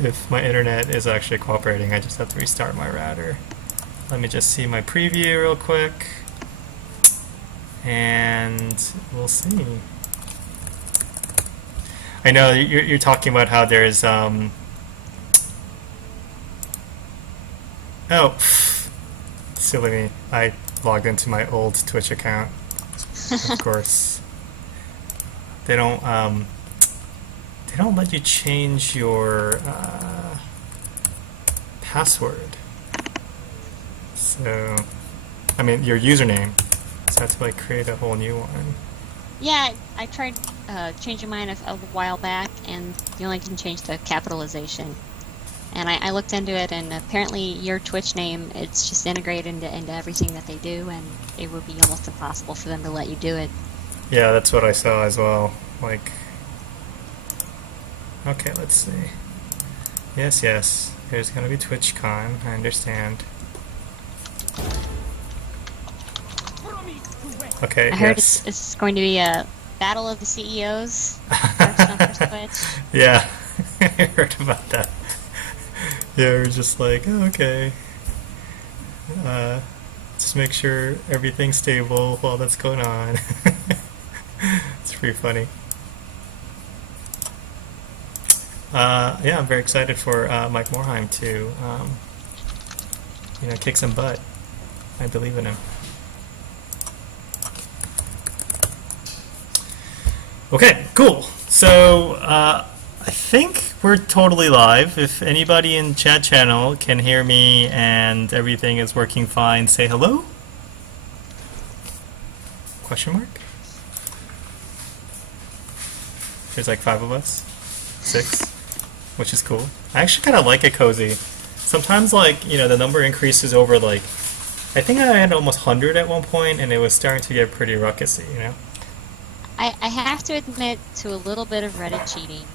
if my internet is actually cooperating. I just have to restart my router. Let me just see my preview real quick, and we'll see. I know you're talking about how there's oh, silly me. I logged into my old Twitch account. Of course. They don't let you change your password. So, I mean your username. So I have to like create a whole new one. Yeah, I tried changing mine a while back, and you only can change the capitalization. And I looked into it, and apparently your Twitch name, it's just integrated into everything that they do, and it would be almost impossible for them to let you do it. Yeah, that's what I saw as well. Like, okay, let's see. Yes, yes. There's gonna be TwitchCon. I understand. Okay. I heard yes. it's going to be a battle of the CEOs. Twitch. Yeah, I heard about that. Yeah, we're just like, oh, okay. Just make sure everything's stable while that's going on. It's pretty funny. Yeah, I'm very excited for Mike Morheim to, kick some butt. I believe in him. Okay, cool. So, I think we're totally live. If anybody in chat channel can hear me and everything is working fine, say hello? Question mark? There's like 5 of us. 6. Which is cool. I actually kind of like it cozy. Sometimes, like, the number increases over, like, I think I had almost 100 at one point, and it was starting to get pretty ruckusy, I have to admit to a little bit of Reddit cheating.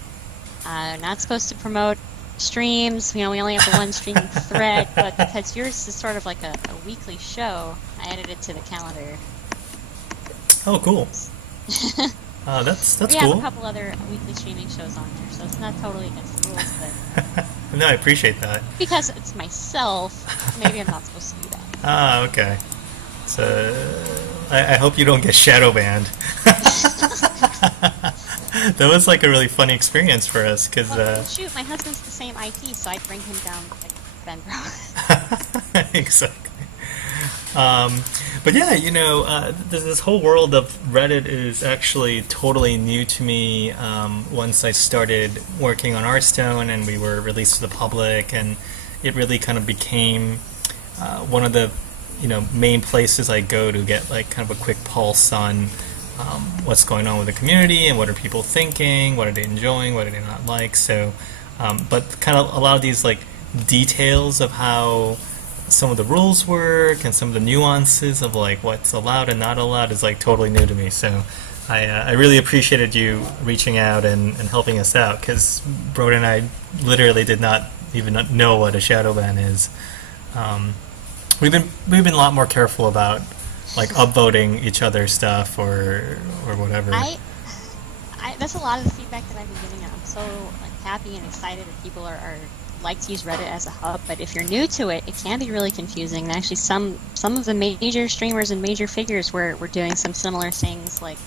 Not supposed to promote streams. We only have the one stream thread, but because yours is sort of like a weekly show, I added it to the calendar. Oh, cool. That's we cool. have a couple other weekly streaming shows on there, so it's not totally against the rules, but no, I appreciate that. because it's myself, maybe I'm not supposed to do that. Ah, okay. So I hope you don't get shadow banned. That was like a really funny experience for us, because shoot, my husband's the same IT, so I'd bring him down like Ben Bro. Exactly. But yeah, this whole world of Reddit is actually totally new to me. Once I started working on Hearthstone and we were released to the public, and it really kind of became one of the main places I go to get like kind of a quick pulse on what's going on with the community and what are people thinking, what are they enjoying, what do they not like. So, but kind of a lot of these like details of how some of the rules work and some of the nuances of like what's allowed and not allowed is like totally new to me. So I really appreciated you reaching out and helping us out, because Broden and I literally did not even know what a shadow ban is. We've been a lot more careful about like upvoting each other's stuff or whatever. That's a lot of the feedback that I've been getting. I'm so like happy and excited that people are like to use Reddit as a hub, but if you're new to it, it can be really confusing. And actually, some of the major streamers and major figures were doing some similar things. Like,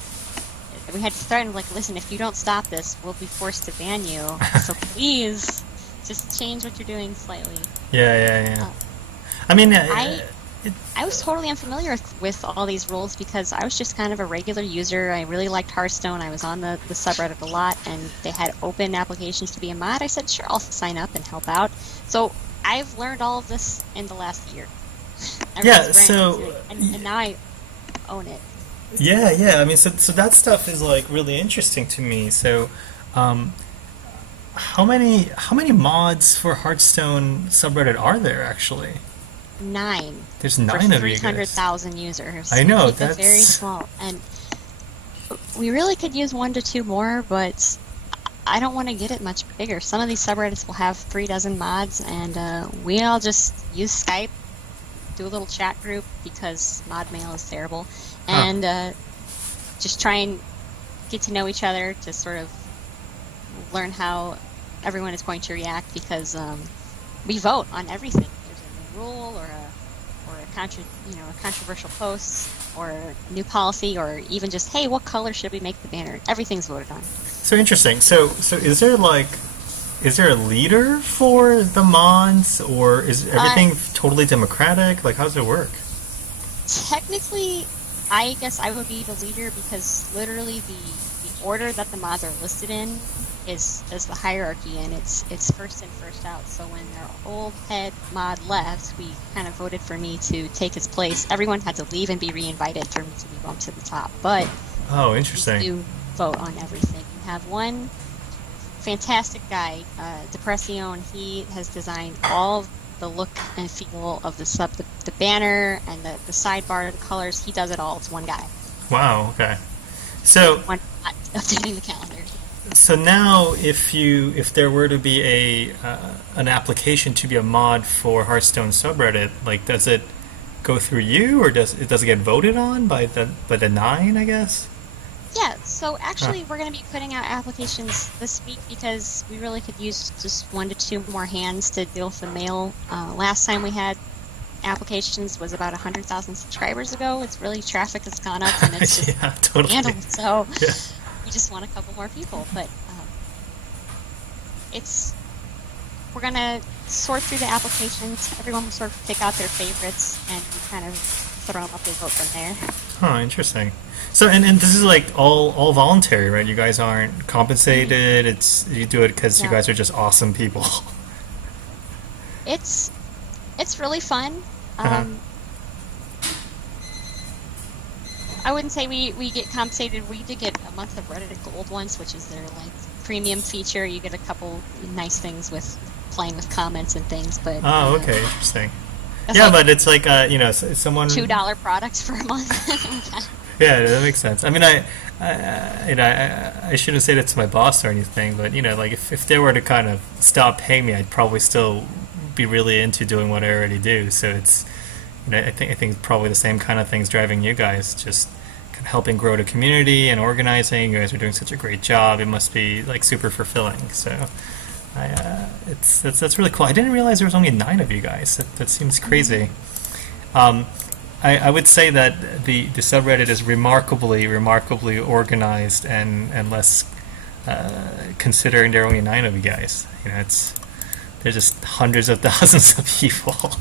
we had to start and like, listen, if you don't stop this, we'll be forced to ban you. So please, just change what you're doing slightly. Yeah. I mean, I was totally unfamiliar with all these rules because I was just kind of a regular user. I really liked Hearthstone. I was on the subreddit a lot, and they had open applications to be a mod. I said, sure, I'll sign up and help out. So I've learned all of this in the last year. Yeah, so... And now I own it. Yeah. I mean, so that stuff is like really interesting to me. So, how many mods for Hearthstone subreddit are there actually? 9. There's 9 for of you guys. 300,000 users. I know, that's very small, and we really could use 1 to 2 more, but I don't want to get it much bigger. Some of these subreddits will have 3 dozen mods, and we all just use Skype, do a little chat group because mod mail is terrible, and just try and get to know each other to sort of learn how everyone is going to react because we vote on everything. There's a new rule a controversial post or a new policy or even just, hey, what color should we make the banner? Everything's voted on. So interesting. So is there a leader for the mods, or is everything totally democratic? Like, how does it work? Technically, I guess I would be the leader because literally the order that the mods are listed in is the hierarchy, and it's first in, first out. So when our old head mod left, we kind of voted for me to take his place. Everyone had to leave and be re-invited for me to be bumped to the top. But oh, interesting. you vote on everything. You have one fantastic guy, Depression. He has designed all the look and feel of the banner and the sidebar, the colors. He does it all. It's one guy. Wow. Okay. So one updating the calendar. So now, if there were to be an application to be a mod for Hearthstone subreddit, like, does it go through you, or does it get voted on by the 9, I guess? Yeah. So actually, we're going to be putting out applications this week because we really could use just 1 to 2 more hands to deal with the mail. Last time we had applications was about 100,000 subscribers ago. It's really, traffic has gone up and it's just yeah, totally. handled. So. Yeah. We just want a couple more people, but we're gonna sort through the applications. Everyone will sort of pick out their favorites, and we kind of throw them up and vote from there. Huh, interesting. So, and this is like all voluntary, right? You guys aren't compensated. You do it because you guys are just awesome people. It's really fun. I wouldn't say we get compensated. We did get a month of Reddit Gold once, which is their like premium feature. You get a couple nice things with playing with comments and things. But oh, okay, interesting. Yeah, but it's like someone $2 products for a month. Yeah, that makes sense. I mean, I shouldn't say that to my boss or anything, but like if they were to kind of stop paying me, I'd probably still be really into doing what I already do. So it's I think it's probably the same kind of things driving you guys, just kind of helping grow the community and organizing. You guys are doing such a great job. It must be like super fulfilling. So that's really cool. I didn't realize there was only 9 of you guys. That seems crazy. I would say that the subreddit is remarkably organized and less considering there are only 9 of you guys. There's just hundreds of thousands of people.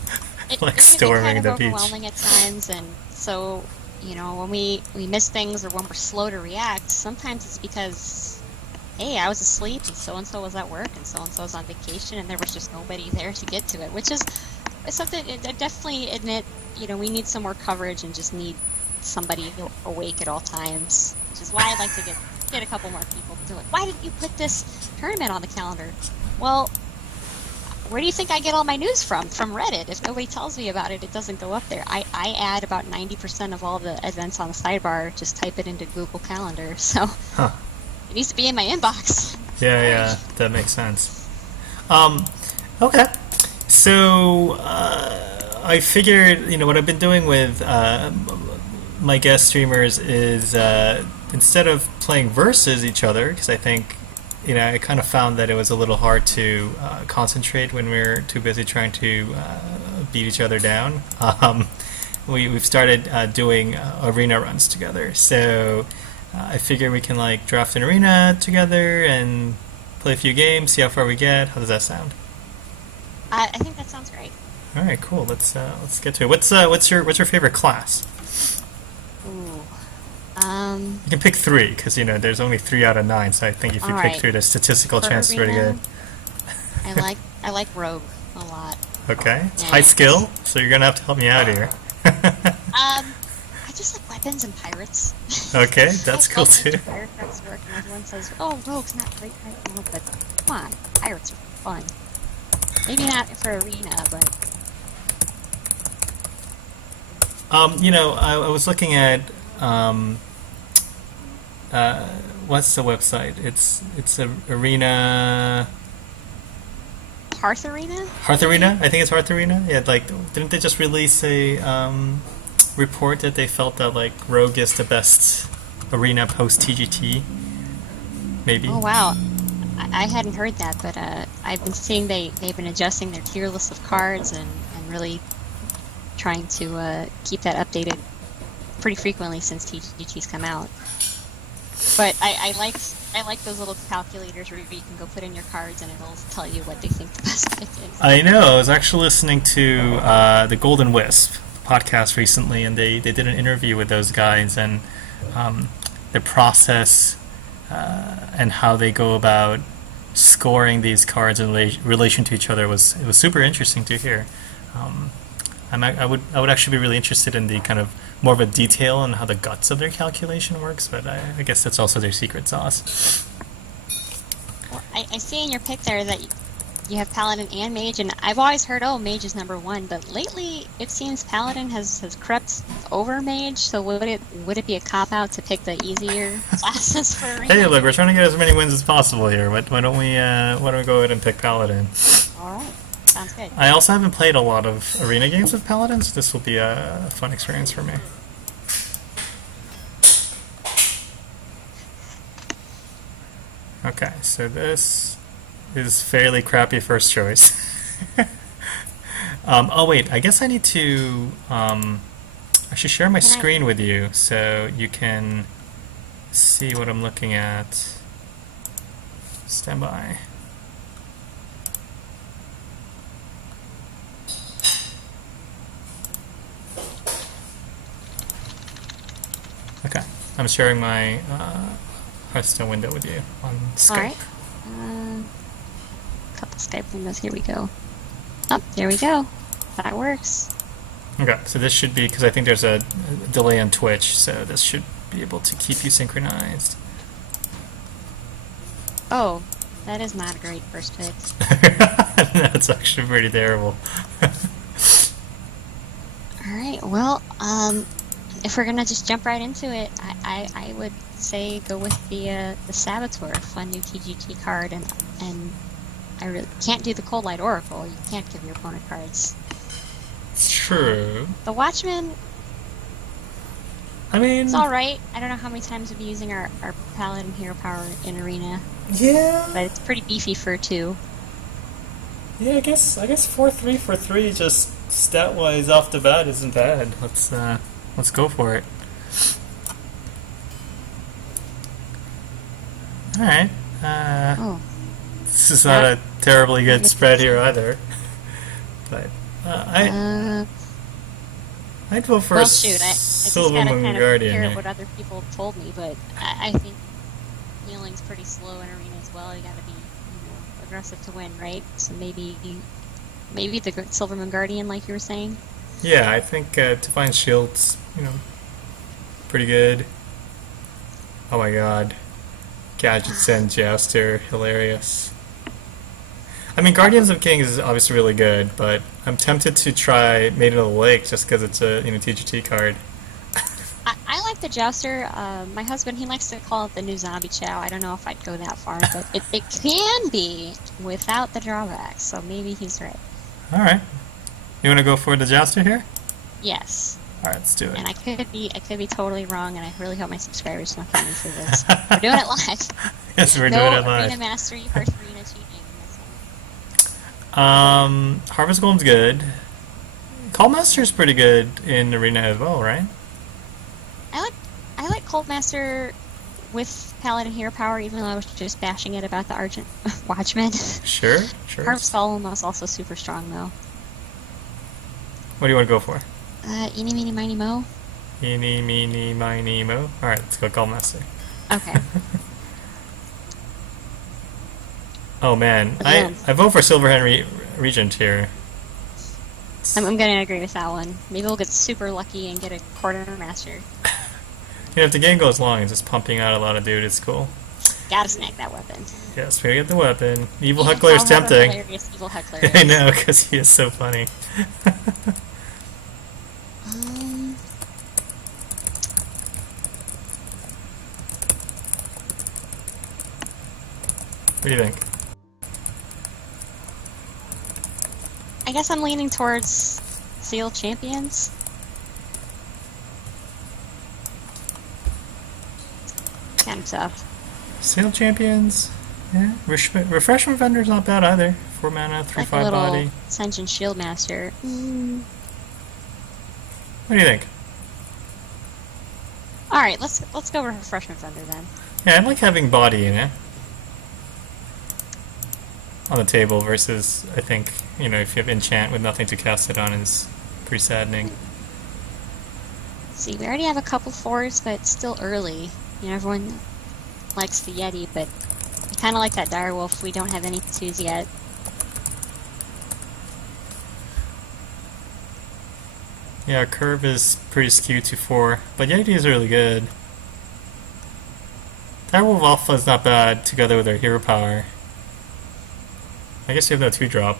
Like storming the beach. It can be kind of overwhelming at times, and so when we miss things or when we're slow to react, sometimes it's because, hey, I was asleep and so was at work and so was on vacation and there was just nobody there to get to it, which is something I definitely admit. We need some more coverage and just need somebody awake at all times, which is why I'd like to get a couple more people to do it. Why did you put this tournament on the calendar? Well, where do you think I get all my news from? From Reddit. If nobody tells me about it, it doesn't go up there. I add about 90% of all the events on the sidebar, just type it into Google Calendar. So it needs to be in my inbox. Yeah, that makes sense. Okay. So I figured, what I've been doing with my guest streamers is instead of playing versus each other, because I think I kind of found that it was a little hard to concentrate when we were too busy trying to beat each other down. We've started doing arena runs together. So I figure we can like draft an arena together and play a few games, see how far we get. How does that sound? I think that sounds great. All right, cool. Let's get to it. What's your favorite class? Ooh. You can pick 3 because there's only 3 out of 9. So I think if you pick 3, the statistical chance is pretty good. I like Rogue a lot. Okay, it's high skill, so you're gonna have to help me out here. I just like weapons and pirates. Okay, that's cool too. Pirates work, and everyone says, "Oh, Rogue's not great right now," but come on, pirates are fun. Maybe not for arena, but. I was looking at what's the website? It's a arena. Hearth Arena? Hearth Arena? I think it's Hearth Arena. Yeah, didn't they just release a report that they felt that Rogue is the best arena post TGT? Maybe. Oh wow. I hadn't heard that, but I've been seeing they've been adjusting their tier list of cards and really trying to keep that updated pretty frequently since TGT's come out. But I like those little calculators where you can go put in your cards and it'll tell you what they think the best pick is. I know. I was actually listening to the Golden Wisp podcast recently, and they did an interview with those guys, and the process and how they go about scoring these cards in relation to each other it was super interesting to hear. I would actually be really interested in the kind of more of a detail on how the guts of their calculation works, but I guess that's also their secret sauce. Well, I see in your pick there that you have Paladin and Mage, and I've always heard, oh, Mage is number one, but lately it seems Paladin has crept over Mage, so would it be a cop-out to pick the easier classes for Arena? Hey, look, we're trying to get as many wins as possible here. Why don't we go ahead and pick Paladin? Alright, sounds good. I also haven't played a lot of Arena games with Paladin, so this will be a fun experience for me. Okay, so this is fairly crappy first choice. Oh wait, I guess I need to I should share my screen with you so you can see what I'm looking at. Stand by. Okay, I'm sharing my Hearthstone window with you on Skype. Alright. Couple Skype windows. Here we go. Oh, there we go. That works. Okay, so this should be, because I think there's a delay on Twitch, so this should be able to keep you synchronized. Oh, that is not a great first pick. That's actually pretty terrible. Alright, well, if we're gonna just jump right into it, I would say go with the Saboteur, fun new TGT card, and I really can't do the Cold Light Oracle. You can't give your opponent cards. True. The Watchman, I mean, it's alright. I don't know how many times we've been using our Paladin Hero Power in Arena. Yeah. But it's pretty beefy for 2. Yeah, I guess 4-3 for 3 just stat-wise off the bat isn't bad. Let's go for it. Alright. This is not a terribly good spread here either. But I'd vote for Silver I just Moon gotta Guardian. hear Here. what other people told me, but I think healing's pretty slow in Arena as well. You gotta be, aggressive to win, right? So maybe the Silver Moon Guardian, like you were saying. Yeah, I think Divine Shield's, pretty good. Oh my god. Gadgets and Jouster, hilarious. I mean, Guardians of Kings is obviously really good, but I'm tempted to try Maiden of the Lake just because it's a TGT card. I like the Jouster. My husband, he likes to call it the new Zombie Chow. I don't know if I'd go that far, but it can be without the drawbacks, so maybe he's right. Alright. You want to go for the Jouster here? Yes. Alright, let's do it. And I could be totally wrong, and I really hope my subscribers don't kill me for this. We're doing it live. Yes, we're no doing it live. Arena Mastery versus Arena cheating. Harvest Golem's good. Callmaster's pretty good in Arena as well, right? I like Cold Master with Paladin Hero Power, even though I was just bashing it about the Argent Watchman. Sure. Harvest Golem was also super strong, though. What do you want to go for? Eeny, meeny, miny, mo. Eeny, meeny, miny, mo. Alright, let's go Callmaster. Okay. Oh man, I vote for Silverhand Regent here. I'm going to agree with that one. Maybe we'll get super lucky and get a Quartermaster. If the game goes long, it's just pumping out a lot of dude, it's cool. Gotta snag that weapon. Yes, we get the weapon. Evil Heckler is tempting. Hilarious Evil Heckler I know, because he is so funny. What do you think? I guess I'm leaning towards Seal Champions. Kind of tough. Seal Champions? Yeah, refreshment vendor's not bad either. 4 mana, 3 Like a 5 little body. Ascension Shield Master. What do you think? All right, let's go Refreshment Vendor then. Yeah, I like having body in it on the table versus, I think, you know, if you have enchant with nothing to cast it on is pretty saddening. Let's see, we already have a couple 4s, but it's still early. You know, everyone likes the Yeti, but I kind of like that Direwolf. We don't have any 2s yet. Yeah, curve is pretty skewed to 4, but Yeti is really good. Direwolf Alpha is not bad together with our hero power. I guess you have no 2-drop.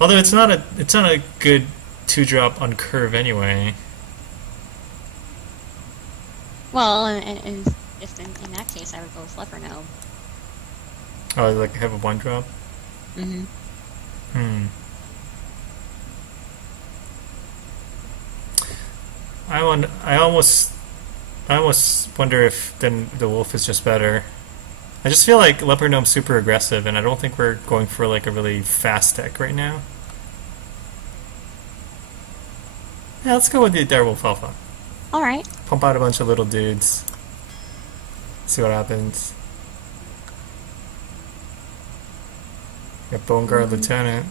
Although it's not a good 2-drop on curve anyway. Well, and if in that case, I would go with Leper Gnome. Oh, like have a 1-drop? Mm-hmm. I almost wonder if then the wolf is just better. I just feel like Leper Gnome's super aggressive, and I don't think we're going for like a really fast deck right now. Yeah, let's go with the Direwolf Alpha. Alright. Pump out a bunch of little dudes. See what happens. Get Bone Guard Lieutenant.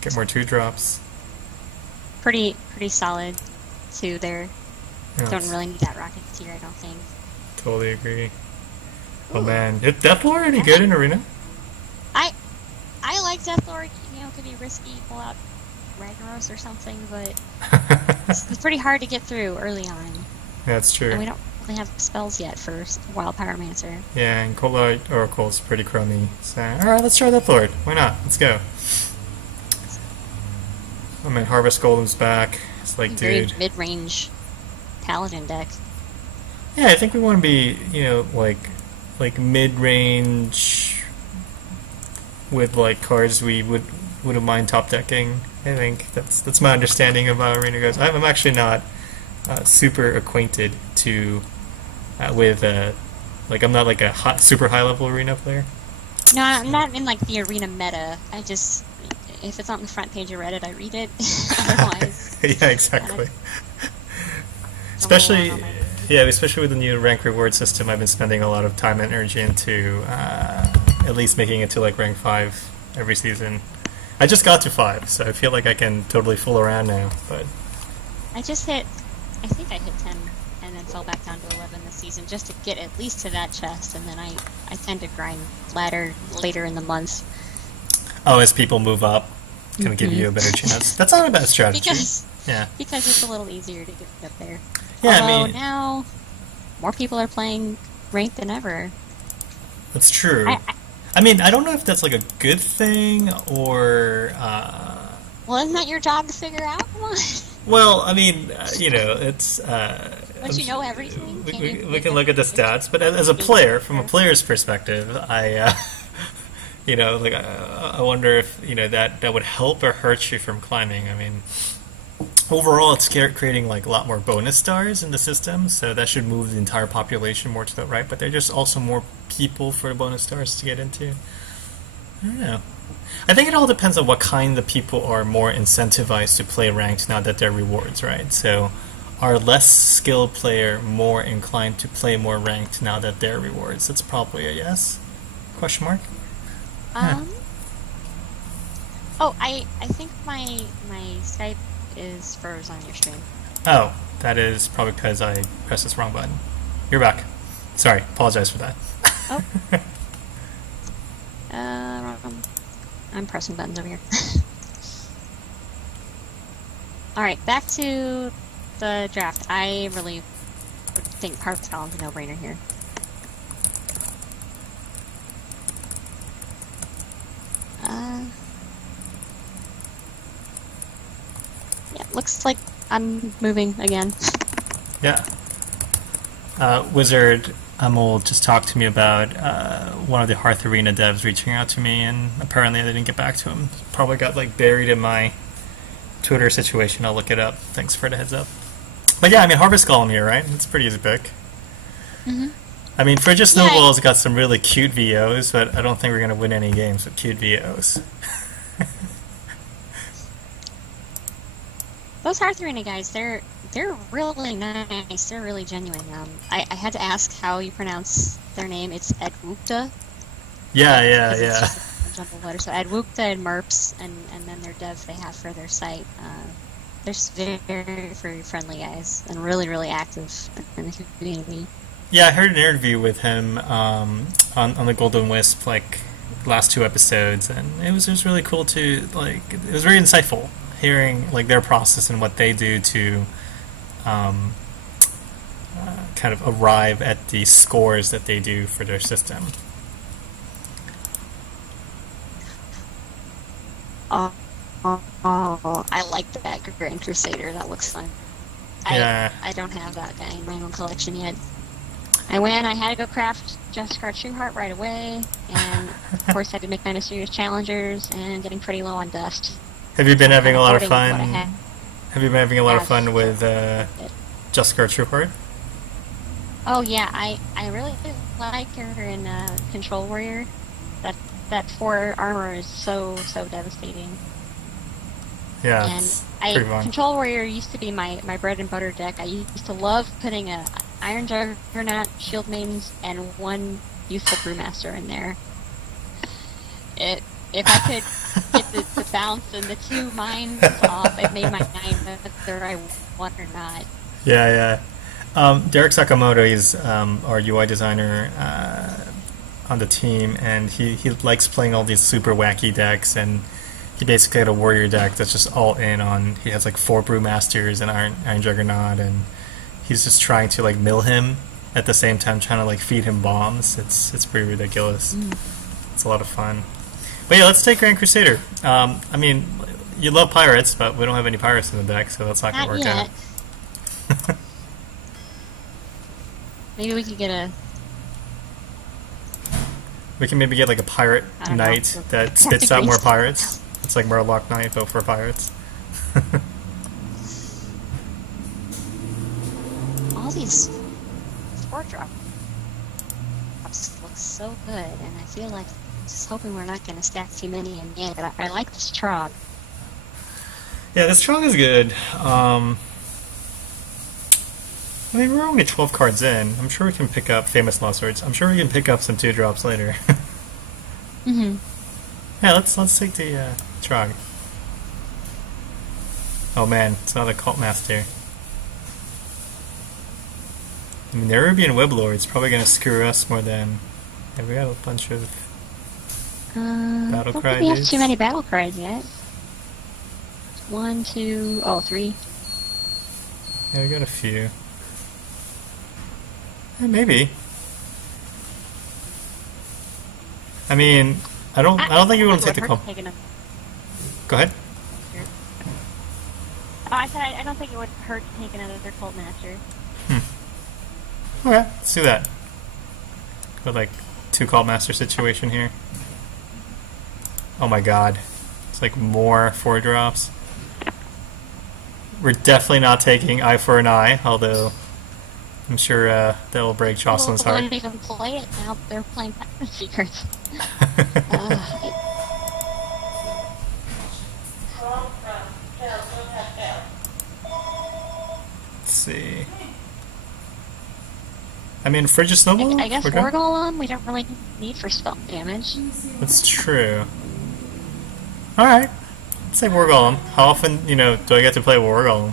Get more 2-drops. Pretty solid 2 there. Yeah, Don't really need that Rocketeer, I don't think. totally agree. Oh man, is Deathlord any good in Arena? I like Deathlord. You know, it could be risky, pull out Ragnaros or something, but it's pretty hard to get through early on. That's true. And we don't really have spells yet for Wild Pyromancer. Yeah, and Cold Light Oracle's pretty crummy. So, alright, let's try Deathlord. Why not? Let's go. I mean, Harvest Golem's back. It's like, Very dude. mid-range Paladin deck. Yeah, I think we want to be, you know, like mid-range with like cards we wouldn't mind top decking. I think that's my understanding of how Arena goes. I'm actually not super acquainted with like I'm not like a super high level Arena player. No, I'm not in like the Arena meta. I just, if it's on the front page of Reddit, I read it. Otherwise, yeah, exactly. Especially with the new rank reward system, I've been spending a lot of time and energy into at least making it to like rank 5 every season. I just got to 5, so I feel like I can totally fool around now. But I think I hit 10 and then fell back down to 11 this season just to get at least to that chest, and then I tend to grind ladder later in the month. oh, as people move up, gonna give you a better chance. That's not a bad strategy. Because it's a little easier to get up there. Yeah, Although I mean, now more people are playing ranked than ever. that's true. I mean, I don't know if that's like a good thing or. Well, isn't that your job to figure out? Come on. Well, I mean, you know, it's. Don't you know everything? We can look at the stats, but as a player, from a player's perspective, you know, like I wonder if that would help or hurt you from climbing. I mean, overall, it's creating like a lot more bonus stars in the system, so that should move the entire population more to the right. But there's just also more people for the bonus stars to get into. I don't know. I think it all depends on what kind of people are more incentivized to play ranked now that they're rewards, right? So, are less skilled player more inclined to play more ranked now that they're rewards? That's probably a yes. Question mark? Oh, I think my Skype is froze on your stream. Oh, that is probably because I pressed this wrong button. You're back. Sorry, apologize for that. Oh. I'm pressing buttons over here. Alright, back to the draft. I really think Park's Column's a no-brainer here. Yeah, looks like I'm moving again. Yeah. Wizard Amol just talked to me about one of the Hearth Arena devs reaching out to me, and apparently I didn't get back to him. Probably got like buried in my Twitter situation. I'll look it up. Thanks for the heads up. But yeah, I mean, Harvest Golem here, right? It's a pretty easy pick. Mm-hmm. I mean, Frigid Yeah, Snowball's got some really cute VOs, but I don't think we're going to win any games with cute VOs. those Hearth Arena guys, they're really nice. They're really genuine. I had to ask how you pronounce their name. It's Edwukta. Yeah, Because it's yeah. just a jumbled letter. So Edwukta and Merps, and then their devs they have for their site. They're just very, very friendly guys and really, really active in the community. Yeah, I heard an interview with him on the Golden Wisp, like, last 2 episodes, and it was really cool to, like, it was very insightful hearing, like, their process and what they do to kind of arrive at the scores that they do for their system. Oh, I like that Grand Crusader. That looks fun. Yeah. I don't have that guy in my own collection yet. I had to go craft Justicar Trueheart right away, and of course had to make my mysterious challengers, and getting pretty low on dust. Have you been having a lot of fun? What I had. Have you been having a lot of fun with Justicar Trueheart? Oh yeah, I really like her in Control Warrior. That 4 armor is so devastating. Yeah, And it's pretty fun. Control Warrior used to be my bread and butter deck. I used to love putting a Iron Juggernaut, Shield Maidens, and 1 Youthful Brewmaster in there. If I could get the bounce and the 2 mines off, it made my 9 whether I won or not. Yeah. Derek Sakamoto, he's our UI designer on the team, and he likes playing all these super wacky decks, and he basically had a warrior deck that's just all in on. He has like 4 Brewmasters and Iron Juggernaut, and he's just trying to like mill him at the same time, trying to like feed him bombs. It's pretty ridiculous. It's a lot of fun. But yeah, let's take Grand Crusader. I mean, you love pirates, but we don't have any pirates in the deck, so that's not gonna work yet. out. Maybe we could get a... We can maybe get like a pirate I don't know. knight that spits out more pirates. It's like Murloc Knight, but for pirates. All these 4-drops look so good, and I feel like just hoping we're not going to stack too many in the end. But I like this Trog. Yeah, this Trog is good. I mean, we're only 12 cards in. I'm sure we can pick up Famous Lost Swords. I'm sure we can pick up some 2-drops later. Yeah, let's take the Trog. Oh man, it's another Cult Master. I mean, the Arabian Weblord's probably going to screw us more than... Yeah, we got a bunch of Battle I don't Cry think we have dudes. too many battle cries yet. 1, 2, 3. Yeah, we got a few. Yeah, maybe. I mean, I don't think you want to take the call. Go ahead. Oh, I said I don't think it would hurt to take another Cult Master. Okay, let's do that. Got like 2 Cult Master situation here. Oh my god. It's like more 4-drops. We're definitely not taking Eye for an Eye, although I'm sure that will break Jocelyn's Well, heart. they don't even play it now. They're playing Path Secrets. Let's see. I mean, Frigid Snowball? I guess We're good? War Golem we don't really need for spell damage. That's true. Alright. Let's say War Golem. How often, do I get to play War Golem?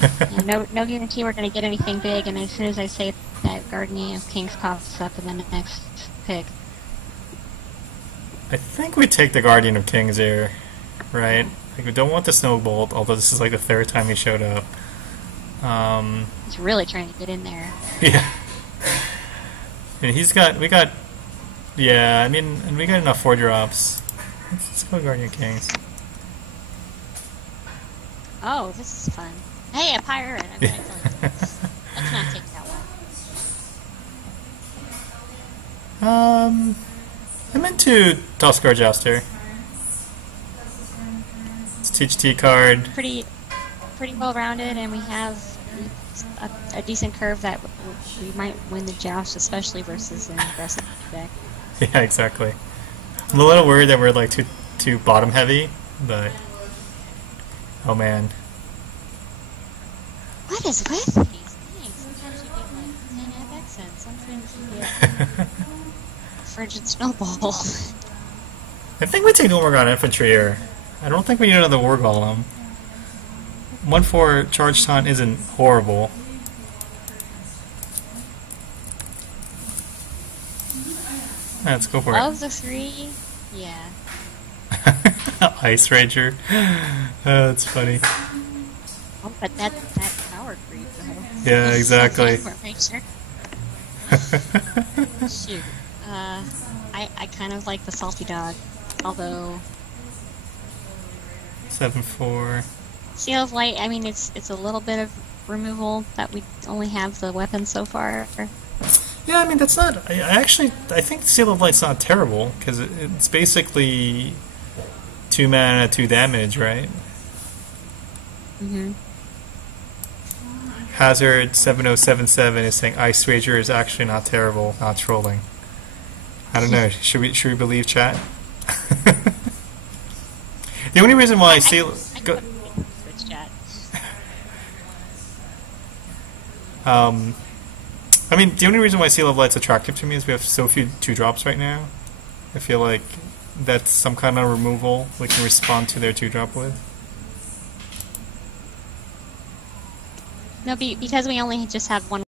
Yeah, no guarantee we're going to get anything big, and as soon as I say that, Guardian of Kings pops up in the next pick. I think we take the Guardian of Kings here, right? Like, we don't want the Snowbolt, although this is like the 3rd time he showed up. He's really trying to get in there. Yeah. And we got enough 4-drops. Let's go Guardian of Kings. Oh, this is fun. Hey, a pirate! I'm going to tell you. Let's not take that one. I'm into Tuskar Jouster. It's a THT card. Pretty well rounded, and we have a decent curve that we might win the joust, especially versus an aggressive deck. Yeah, exactly. I'm a little worried that we're like too bottom heavy, but oh man. What is with these things? Sometimes you get like 10 FX and sometimes you get frigid snowball. I think we take no more on infantry here. I don't think we need another war golem. 1/4 charge taunt isn't horrible. Let's go for it. Of the three, yeah. Ice Ranger. That's funny. Oh, but that power creep though. Yeah, exactly. Shoot. I kind of like the salty dog, although 7/4. Seal of Light, I mean, it's a little bit of removal that we only have the weapon so far. Yeah, I mean that's not. I think Seal of Light's not terrible because it's basically 2 mana, 2 damage, right? Mm-hmm. Hazard 7077 is saying Ice Rager is actually not terrible, not trolling. I don't know. Should we believe chat? The only reason why Seal. I mean, the only reason why Seal of Light's attractive to me is we have so few 2-drops right now. I feel like that's some kind of removal we can respond to their 2-drop with. No, because we only just have one